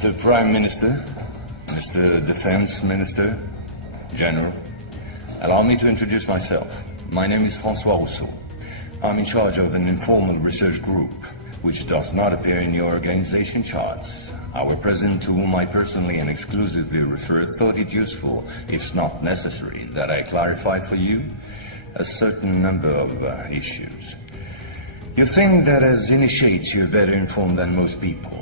Mr. Prime Minister, Mr. Defense Minister, General, allow me to introduce myself. My name is François Rousseau. I'm in charge of an informal research group, which does not appear in your organization charts. Our president, to whom I personally and exclusively refer, thought it useful, if not necessary, that I clarify for you a certain number of issues. You think that as initiates you're better informed than most people.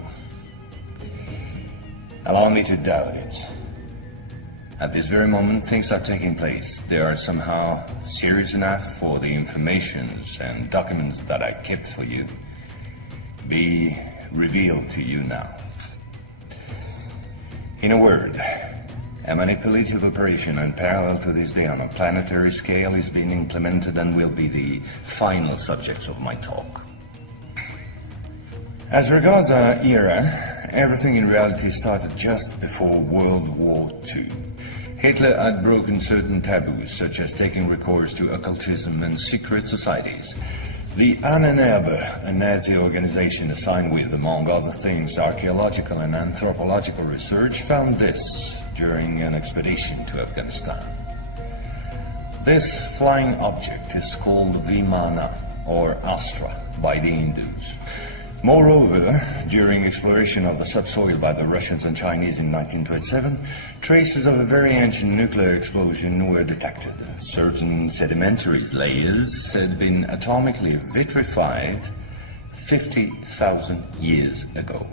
Allow me to doubt it. At this very moment, things are taking place. They are somehow serious enough for the informations and documents that I kept for you be revealed to you now. In a word, a manipulative operation unparalleled to this day on a planetary scale is being implemented and will be the final subject of my talk. As regards our era, everything in reality started just before World War II. Hitler had broken certain taboos, such as taking recourse to occultism and secret societies. The Ahnenerbe, a Nazi organization assigned with, among other things, archaeological and anthropological research, found this during an expedition to Afghanistan. This flying object is called Vimana, or Astra, by the Hindus. Moreover, during exploration of the subsoil by the Russians and Chinese in 1927, traces of a very ancient nuclear explosion were detected. Certain sedimentary layers had been atomically vitrified 50,000 years ago.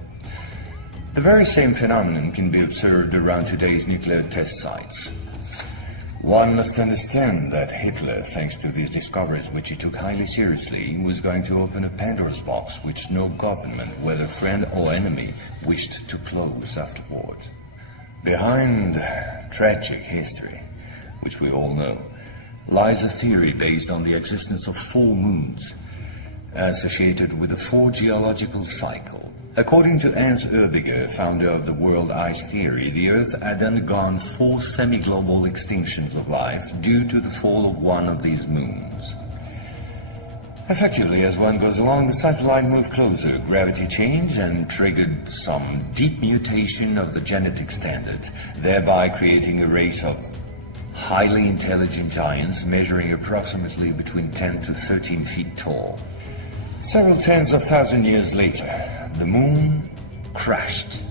The very same phenomenon can be observed around today's nuclear test sites. One must understand that Hitler, thanks to these discoveries which he took highly seriously, was going to open a Pandora's box which no government, whether friend or enemy, wished to close afterward. Behind tragic history, which we all know, lies a theory based on the existence of full moons associated with the four geological cycle. According to Hans Erbiger, founder of the world ice theory, the Earth had undergone 4 semi-global extinctions of life due to the fall of one of these moons. Effectively, as one goes along, the satellite moved closer, gravity changed and triggered some deep mutation of the genetic standard, thereby creating a race of highly intelligent giants measuring approximately between 10 to 13 feet tall. Several tens of thousands years later, the moon crashed,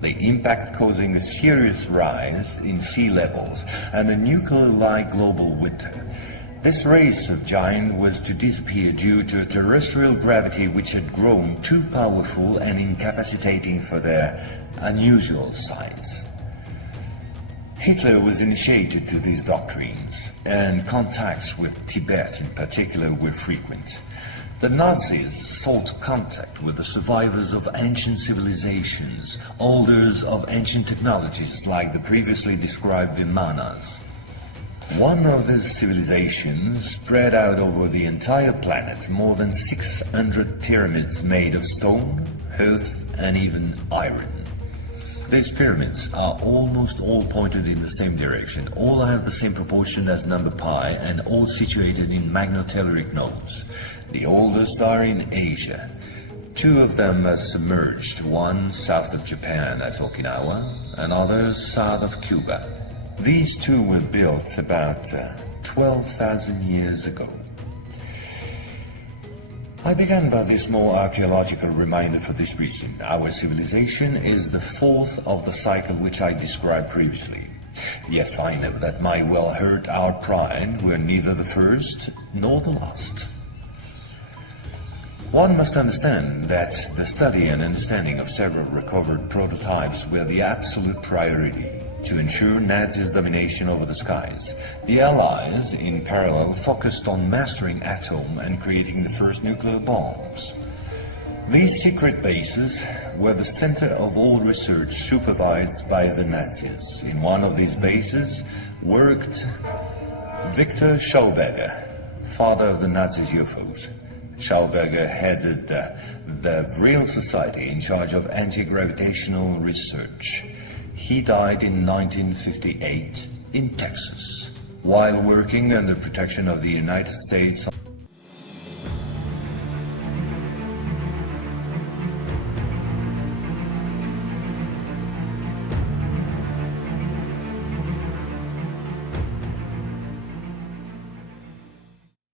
the impact causing a serious rise in sea levels and a nuclear-like global winter. This race of giants was to disappear due to a terrestrial gravity which had grown too powerful and incapacitating for their unusual size. Hitler was initiated to these doctrines, and contacts with Tibet in particular were frequent. The Nazis sought contact with the survivors of ancient civilizations, holders of ancient technologies like the previously described Vimanas. One of these civilizations spread out over the entire planet more than 600 pyramids made of stone, earth, and even iron. These pyramids are almost all pointed in the same direction, all have the same proportion as number pi, and all situated in magnetotelluric nodes. The oldest are in Asia. 2 of them are submerged, one south of Japan at Okinawa, another south of Cuba. These 2 were built about 12,000 years ago. I began by this more archaeological reminder for this reason. Our civilization is the 4th of the cycle which I described previously. Yes, I know that might well hurt our pride. We're neither the first nor the last. One must understand that the study and understanding of several recovered prototypes were the absolute priority to ensure Nazis' domination over the skies. The Allies, in parallel, focused on mastering atom and creating the first nuclear bombs. These secret bases were the center of all research supervised by the Nazis. In one of these bases worked Victor Schauberger, father of the Nazis' UFOs. Schauberger headed the Real Society in charge of anti-gravitational research. He died in 1958 in Texas, while working under protection of the United States